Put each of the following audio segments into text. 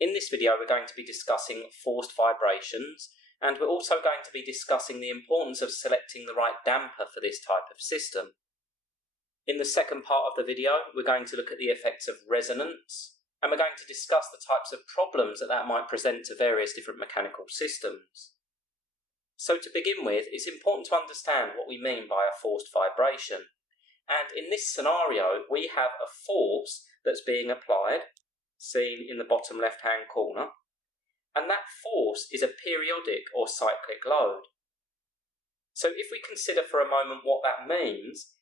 In this video we're going to be discussing forced vibrations, and we're also going to be discussing the importance of selecting the right damper for this type of system. In the second part of the video we're going to look at the effects of resonance, and we're going to discuss the types of problems that might present to various different mechanical systems. So to begin with, it's important to understand what we mean by a forced vibration. And in this scenario we have a force that's being applied, seen in the bottom left hand corner, and that force is a periodic or cyclic load. So if we consider for a moment what that means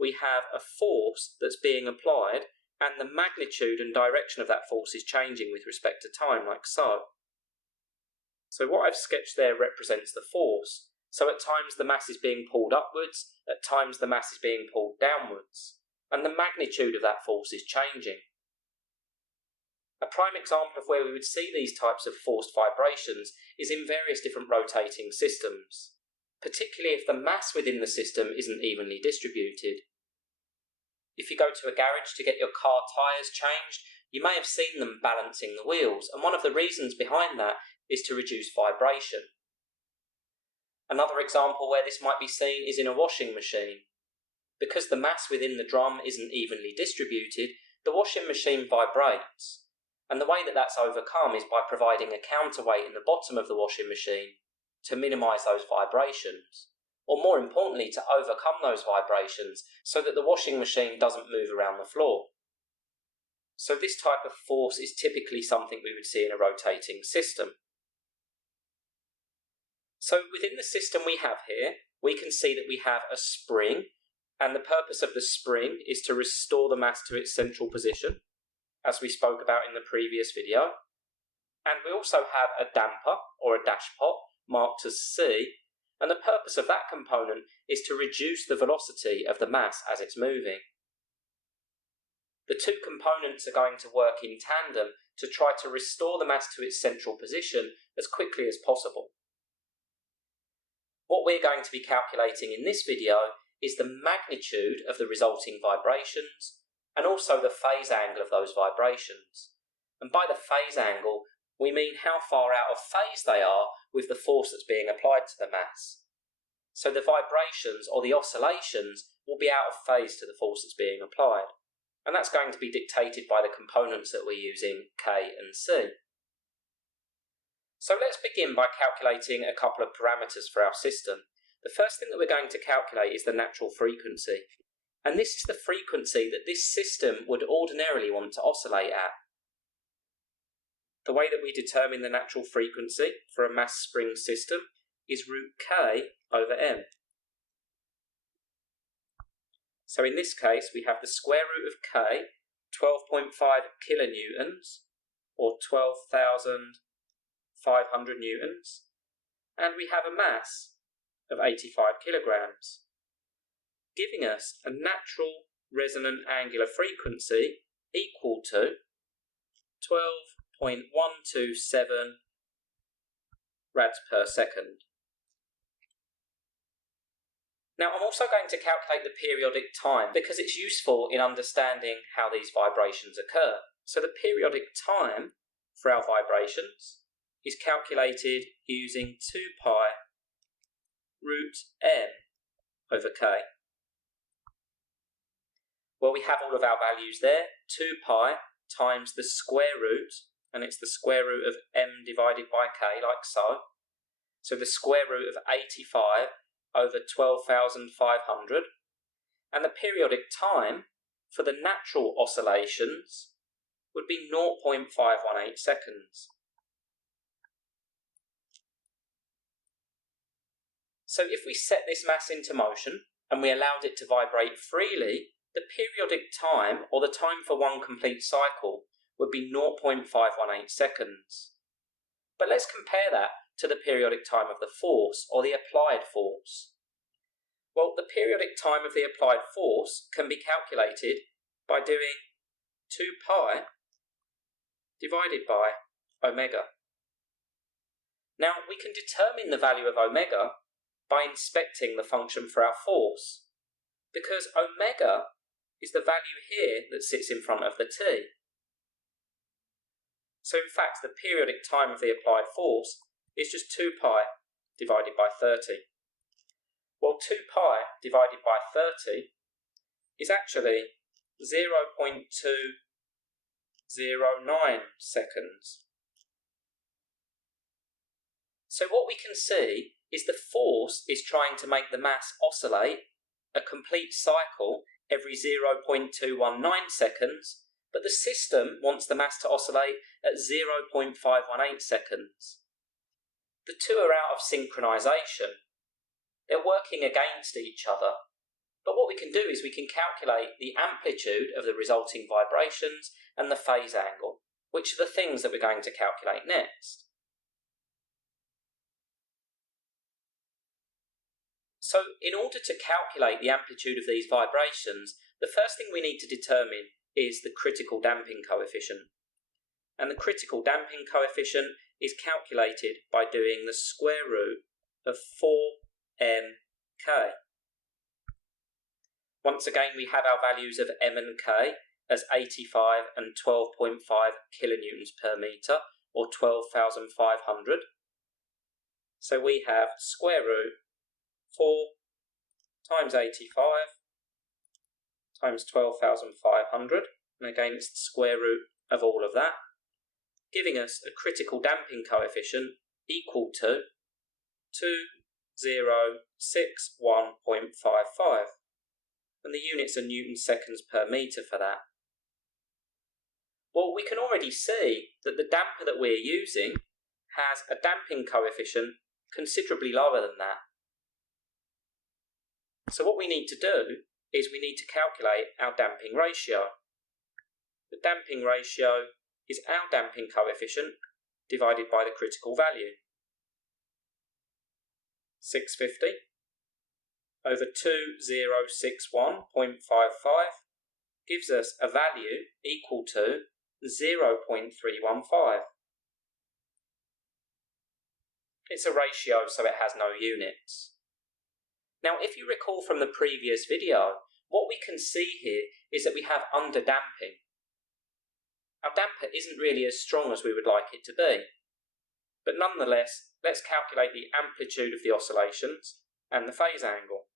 we have a force that's being applied and the magnitude and direction of that force is changing with respect to time, like so. So what I've sketched there represents the force. So at times the mass is being pulled upwards, at times the mass is being pulled downwards, and the magnitude of that force is changing. A prime example of where we would see these types of forced vibrations is in various different rotating systems, particularly if the mass within the system isn't evenly distributed. If you go to a garage to get your car tyres changed, you may have seen them balancing the wheels, and one of the reasons behind that is to reduce vibration. Another example where this might be seen is in a washing machine. Because the mass within the drum isn't evenly distributed, the washing machine vibrates. And the way that that's overcome is by providing a counterweight in the bottom of the washing machine to minimise those vibrations, or more importantly to overcome those vibrations so that the washing machine doesn't move around the floor. So this type of force is typically something we would see in a rotating system. So within the system we have here, we can see that we have a spring, and the purpose of the spring is to restore the mass to its central position, as we spoke about in the previous video. And we also have a damper, or a dashpot, marked as C, and the purpose of that component is to reduce the velocity of the mass as it's moving. The two components are going to work in tandem to try to restore the mass to its central position as quickly as possible. What we're going to be calculating in this video is the magnitude of the resulting vibrations, and also the phase angle of those vibrations. And by the phase angle, we mean how far out of phase they are with the force that's being applied to the mass. So the vibrations, or the oscillations, will be out of phase to the force that's being applied. And that's going to be dictated by the components that we're using, K and C. So let's begin by calculating a couple of parameters for our system. The first thing that we're going to calculate is the natural frequency. And this is the frequency that this system would ordinarily want to oscillate at. The way that we determine the natural frequency for a mass spring system is root K over M. So in this case we have the square root of K, 12.5 kilonewtons, or 12,500 newtons, and we have a mass of 85 kilograms, giving us a natural resonant angular frequency equal to 12.127 rads per second. Now I'm also going to calculate the periodic time because it's useful in understanding how these vibrations occur. So the periodic time for our vibrations is calculated using 2 pi root m over k. Well, we have all of our values there, 2 pi times the square root, and it's the square root of m divided by k, like so. So the square root of 85 over 12,500, and the periodic time for the natural oscillations would be 0.518 seconds. So if we set this mass into motion and we allowed it to vibrate freely, the periodic time, or the time for one complete cycle, would be 0.518 seconds. But let's compare that to the periodic time of the force, or the applied force. Well, the periodic time of the applied force can be calculated by doing 2 pi divided by omega. Now, we can determine the value of omega by inspecting the function for our force, because omega is the value here that sits in front of the t. So in fact, the periodic time of the applied force is just 2 pi divided by 30. Well, 2 pi divided by 30 is actually 0.209 seconds. So what we can see is the force is trying to make the mass oscillate a complete cycle every 0.219 seconds, but the system wants the mass to oscillate at 0.518 seconds. The two are out of synchronization. They're working against each other. But what we can do is we can calculate the amplitude of the resulting vibrations and the phase angle, which are the things that we're going to calculate next. So in order to calculate the amplitude of these vibrations, the first thing we need to determine is the critical damping coefficient. And the critical damping coefficient is calculated by doing the square root of 4mk. Once again, we have our values of m and k as 85 and 12.5 kilonewtons per metre, or 12,500. So we have square root 4 times 85 times 12,500, and again it's the square root of all of that, giving us a critical damping coefficient equal to 2061.55, and the units are newton seconds per metre for that. Well, we can already see that the damper that we're using has a damping coefficient considerably lower than that. So what we need to do is we need to calculate our damping ratio. The damping ratio is our damping coefficient divided by the critical value. 650 over 2061.55 gives us a value equal to 0.315. It's a ratio, so it has no units. Now, if you recall from the previous video, what we can see here is that we have underdamping. Our damper isn't really as strong as we would like it to be. But nonetheless, let's calculate the amplitude of the oscillations and the phase angle.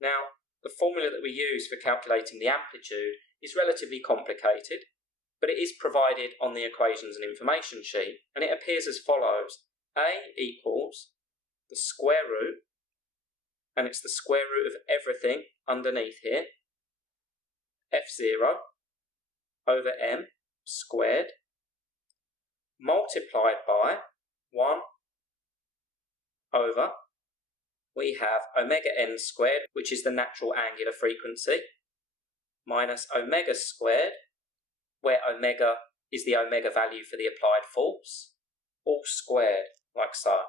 Now, the formula that we use for calculating the amplitude is relatively complicated, but it is provided on the equations and information sheet, and it appears as follows. A equals the square root, and it's the square root of everything underneath here, f0 over m squared, multiplied by 1 over, we have omega n squared, which is the natural angular frequency, minus omega squared, where omega is the omega value for the applied force, all squared, like so,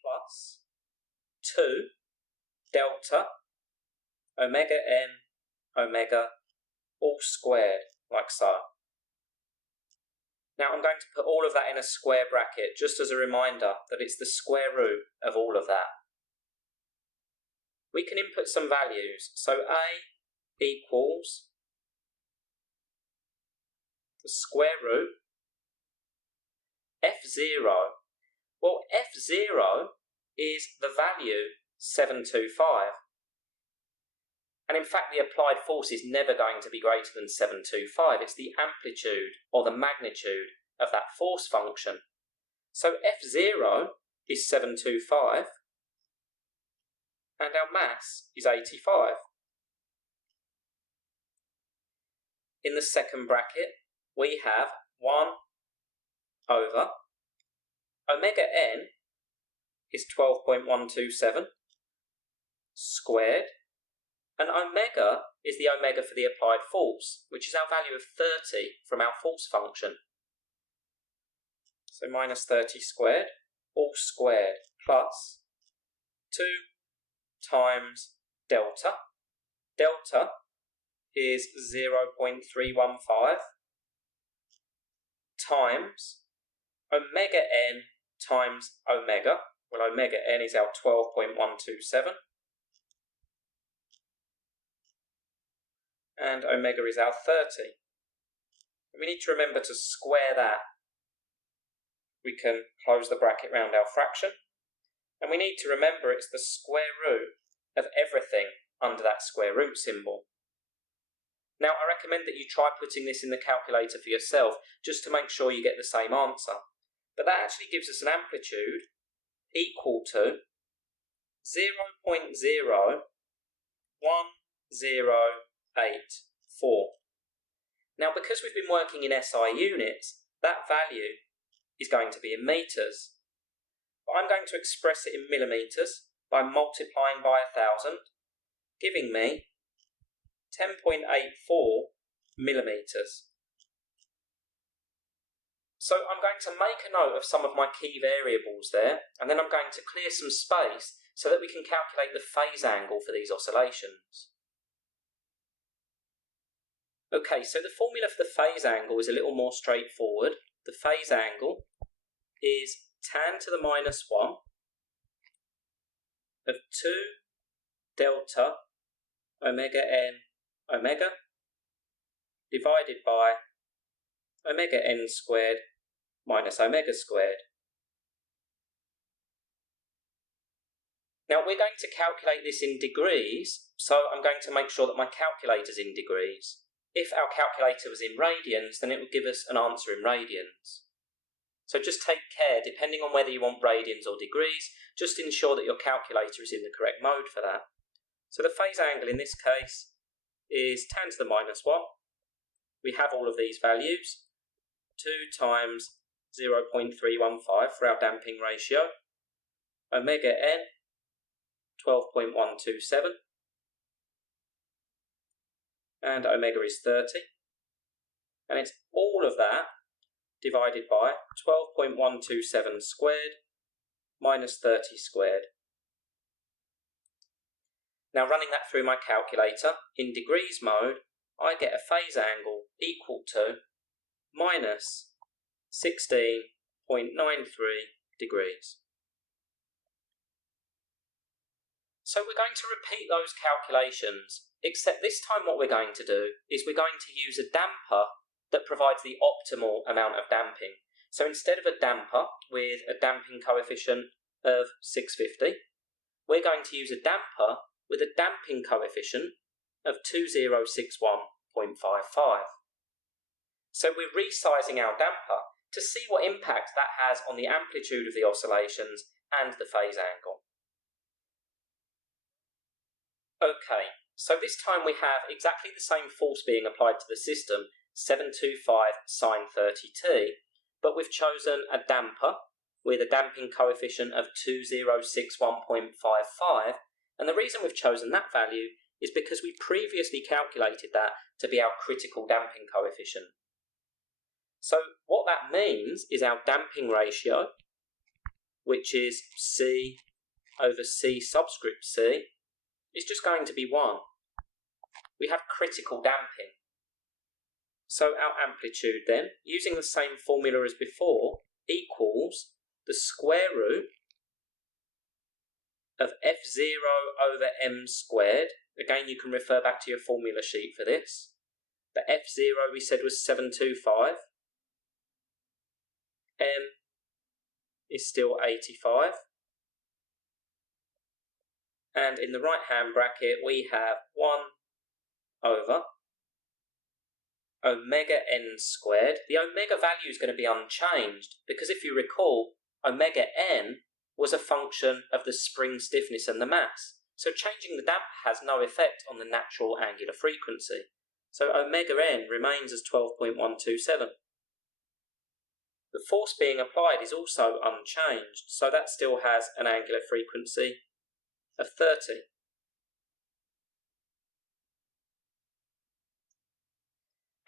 plus 2 delta omega n omega all squared, like so. Now I'm going to put all of that in a square bracket, just as a reminder that it's the square root of all of that. We can input some values, so A equals the square root f0. Well, f0 is the value 725. And in fact, the applied force is never going to be greater than 725. It's the amplitude or the magnitude of that force function. So f0 is 725, and our mass is 85. In the second bracket, we have 1 over omega n is 12.127 squared, and omega is the omega for the applied force, which is our value of 30 from our force function. So minus 30 squared, all squared, plus 2 times delta. Delta is 0.315 times omega n times omega. Well, omega n is our 12.127. And omega is our 30, We need to remember to square that. We can close the bracket round our fraction. And we need to remember it's the square root of everything under that square root symbol. Now, I recommend that you try putting this in the calculator for yourself, just to make sure you get the same answer. But that actually gives us an amplitude equal to 0.01084. Now, because we've been working in SI units, that value is going to be in metres. But I'm going to express it in millimetres by multiplying by 1,000, giving me 10.84 millimetres. So I'm going to make a note of some of my key variables there, and then I'm going to clear some space so that we can calculate the phase angle for these oscillations. Okay, so the formula for the phase angle is a little more straightforward. The phase angle is tan to the minus 1 of 2 delta omega n omega divided by omega n squared minus omega squared. Now we're going to calculate this in degrees, so I'm going to make sure that my calculator's in degrees. If our calculator was in radians, then it would give us an answer in radians. So just take care, depending on whether you want radians or degrees, just ensure that your calculator is in the correct mode for that. So the phase angle in this case is tan to the minus 1. We have all of these values. 2 times 0.315 for our damping ratio. Omega n, 12.127. And omega is 30. And it's all of that divided by 12.127 squared minus 30 squared. Now running that through my calculator, in degrees mode, I get a phase angle equal to minus 16.93 degrees. So we're going to repeat those calculations, except this time what we're going to do is we're going to use a damper that provides the optimal amount of damping. So instead of a damper with a damping coefficient of 650, we're going to use a damper with a damping coefficient of 2061.55. So we're resizing our damper to see what impact that has on the amplitude of the oscillations and the phase angle. Okay, so this time we have exactly the same force being applied to the system, 725 sine 30t, but we've chosen a damper with a damping coefficient of 2061.55, and the reason we've chosen that value is because we previously calculated that to be our critical damping coefficient. So what that means is our damping ratio, which is C over C subscript C, is just going to be 1. We have critical damping. So our amplitude then, using the same formula as before, equals the square root of f0 over m squared. Again, you can refer back to your formula sheet for this. The f0 we said was 725. M is still 85. And in the right-hand bracket, we have 1 over omega n squared. The omega value is going to be unchanged because if you recall, omega n was a function of the spring stiffness and the mass. So changing the damper has no effect on the natural angular frequency. So omega n remains as 12.127. The force being applied is also unchanged, so that still has an angular frequency of 30.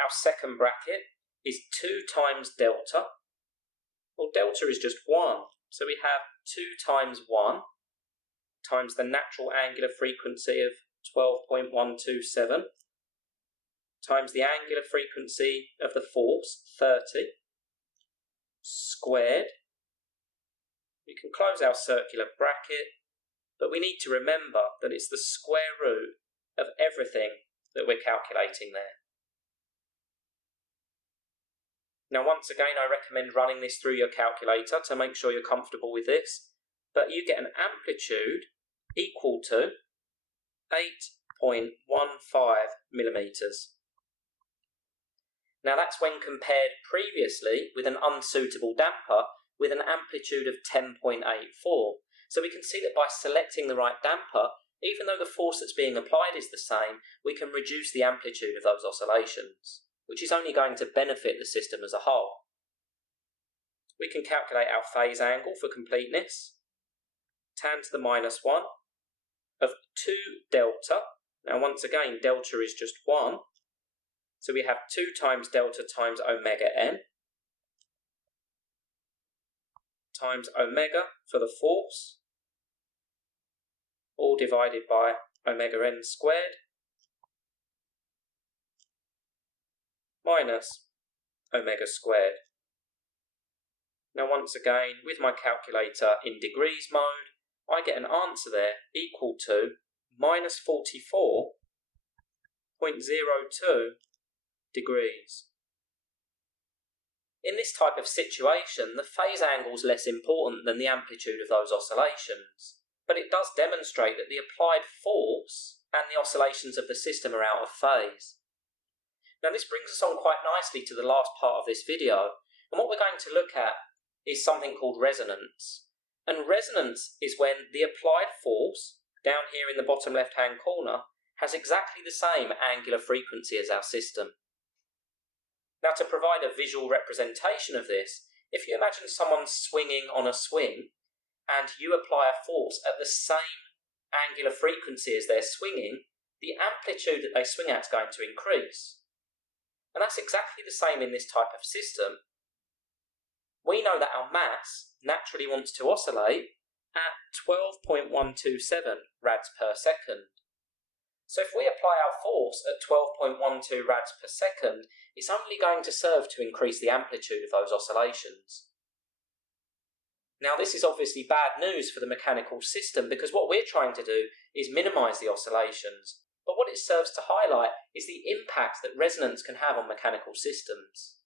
Our second bracket is 2 times delta. Well, delta is just 1, so we have 2 times 1 times the natural angular frequency of 12.127 times the angular frequency of the force, 30, squared. We can close our circular bracket, but we need to remember that it's the square root of everything that we're calculating there. Now once again I recommend running this through your calculator to make sure you're comfortable with this, but you get an amplitude equal to 8.15 millimeters. Now that's when compared previously with an unsuitable damper with an amplitude of 10.84. So we can see that by selecting the right damper, even though the force that's being applied is the same, we can reduce the amplitude of those oscillations, which is only going to benefit the system as a whole. We can calculate our phase angle for completeness. Tan to the minus 1 of 2 delta. Now once again, delta is just 1. So we have 2 times delta times omega n times omega for the force, all divided by omega n squared, minus omega squared. Now once again, with my calculator in degrees mode, I get an answer there equal to minus 44.02 degrees. In this type of situation, the phase angle is less important than the amplitude of those oscillations, but it does demonstrate that the applied force and the oscillations of the system are out of phase. Now this brings us on quite nicely to the last part of this video, and what we're going to look at is something called resonance. And resonance is when the applied force, down here in the bottom left hand corner, has exactly the same angular frequency as our system. Now to provide a visual representation of this, if you imagine someone swinging on a swing and you apply a force at the same angular frequency as they're swinging, the amplitude that they swing at is going to increase. And that's exactly the same in this type of system. We know that our mass naturally wants to oscillate at 12.127 rads per second. So if we apply our force at 12.12 rads per second, it's only going to serve to increase the amplitude of those oscillations. Now this is obviously bad news for the mechanical system because what we're trying to do is minimise the oscillations, but what it serves to highlight is the impact that resonance can have on mechanical systems.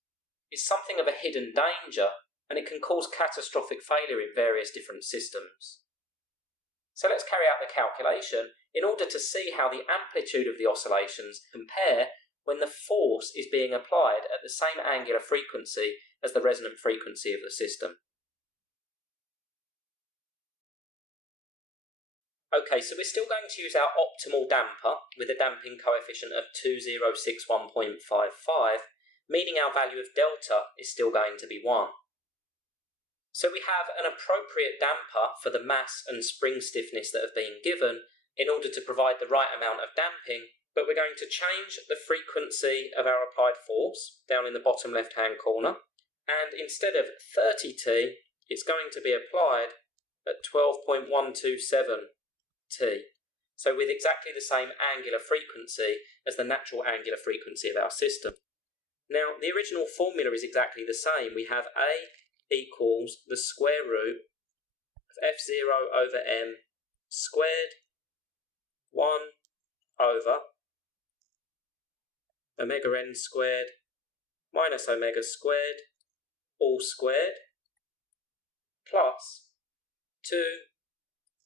It's something of a hidden danger, and it can cause catastrophic failure in various different systems. So let's carry out the calculation in order to see how the amplitude of the oscillations compare when the force is being applied at the same angular frequency as the resonant frequency of the system. Okay, so we're still going to use our optimal damper with a damping coefficient of 2061.55, meaning our value of delta is still going to be 1. So we have an appropriate damper for the mass and spring stiffness that have been given in order to provide the right amount of damping, but we're going to change the frequency of our applied force down in the bottom left hand corner, and instead of 30T, it's going to be applied at 12.127 T. So with exactly the same angular frequency as the natural angular frequency of our system. Now the original formula is exactly the same. We have A equals the square root of f0 over m squared 1 over omega n squared minus omega squared all squared plus 2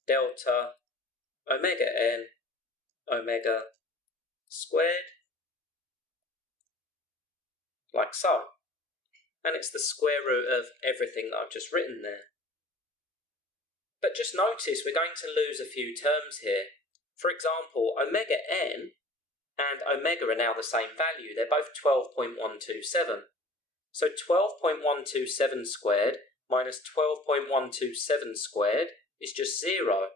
delta omega n omega squared, like so. And it's the square root of everything that I've just written there. But just notice we're going to lose a few terms here. For example, omega n and omega are now the same value. They're both 12.127. So 12.127 squared minus 12.127 squared is just 0.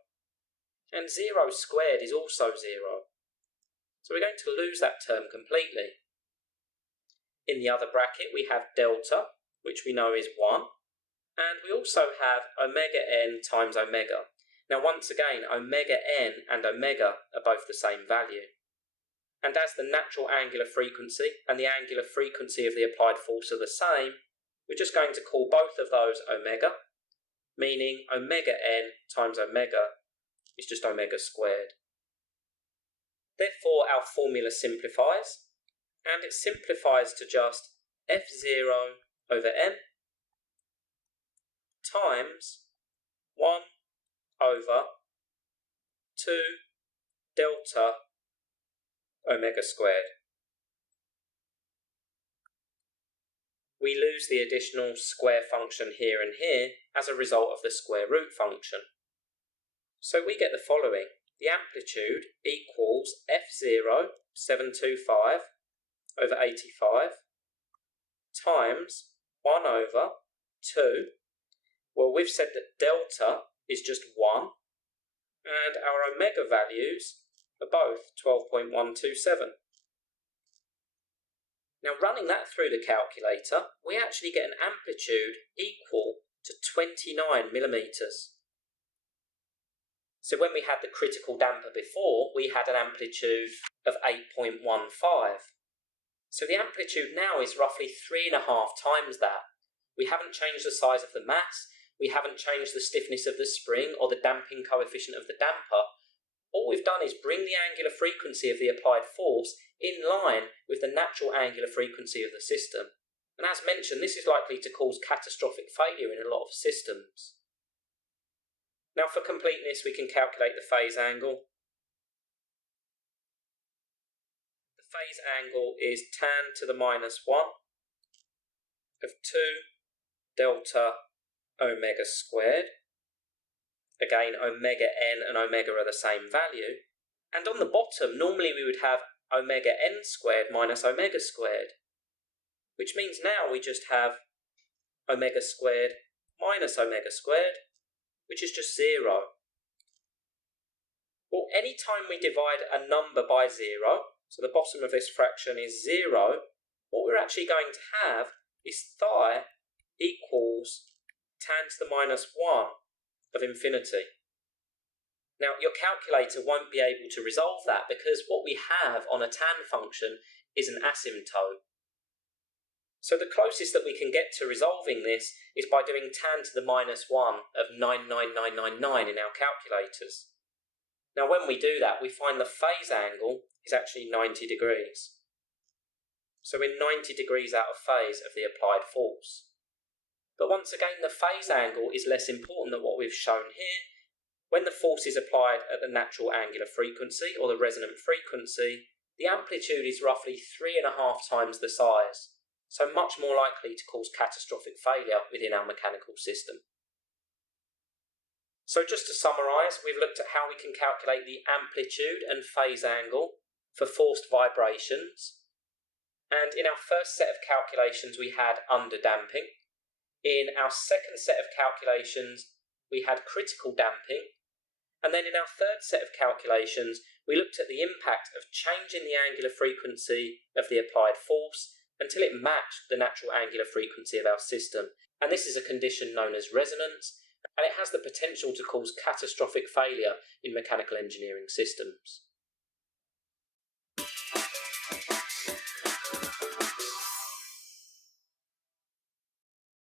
And 0 squared is also 0. So we're going to lose that term completely. In the other bracket we have delta, which we know is 1. And we also have omega n times omega. Now once again, omega n and omega are both the same value. And as the natural angular frequency and the angular frequency of the applied force are the same, we're just going to call both of those omega, meaning omega n times omega is just omega squared. Therefore our formula simplifies, and it simplifies to just f0 over m times 1 over 2 delta omega squared. We lose the additional square function here and here as a result of the square root function. So we get the following. The amplitude equals f0, 725 over 85 times 1 over 2. Well, we've said that delta is just 1 and our omega values are both 12.127. Now, running that through the calculator, we actually get an amplitude equal to 29 millimeters. So when we had the critical damper before, we had an amplitude of 8.15. So the amplitude now is roughly 3.5 times that. We haven't changed the size of the mass, we haven't changed the stiffness of the spring or the damping coefficient of the damper. All we've done is bring the angular frequency of the applied force in line with the natural angular frequency of the system. And as mentioned, this is likely to cause catastrophic failure in a lot of systems. Now, for completeness, we can calculate the phase angle. The phase angle is tan to the minus 1 of 2 delta omega squared. Again, omega n and omega are the same value. And on the bottom, normally we would have omega n squared minus omega squared, which means now we just have omega squared minus omega squared, which is just 0. Well, anytime we divide a number by 0, so the bottom of this fraction is 0, what we're actually going to have is phi equals tan to the minus 1 of infinity. Now, your calculator won't be able to resolve that because what we have on a tan function is an asymptote. So the closest that we can get to resolving this is by doing tan to the minus 1 of 99999 in our calculators. Now, when we do that, we find the phase angle is actually 90 degrees. So we're 90 degrees out of phase of the applied force. But once again, the phase angle is less important than what we've shown here. When the force is applied at the natural angular frequency, or the resonant frequency, the amplitude is roughly 3.5 times the size, so much more likely to cause catastrophic failure within our mechanical system. So just to summarise, we've looked at how we can calculate the amplitude and phase angle for forced vibrations. And in our first set of calculations, we had underdamping. In our second set of calculations, we had critical damping. And then in our third set of calculations, we looked at the impact of changing the angular frequency of the applied force until it matched the natural angular frequency of our system. And this is a condition known as resonance, and it has the potential to cause catastrophic failure in mechanical engineering systems.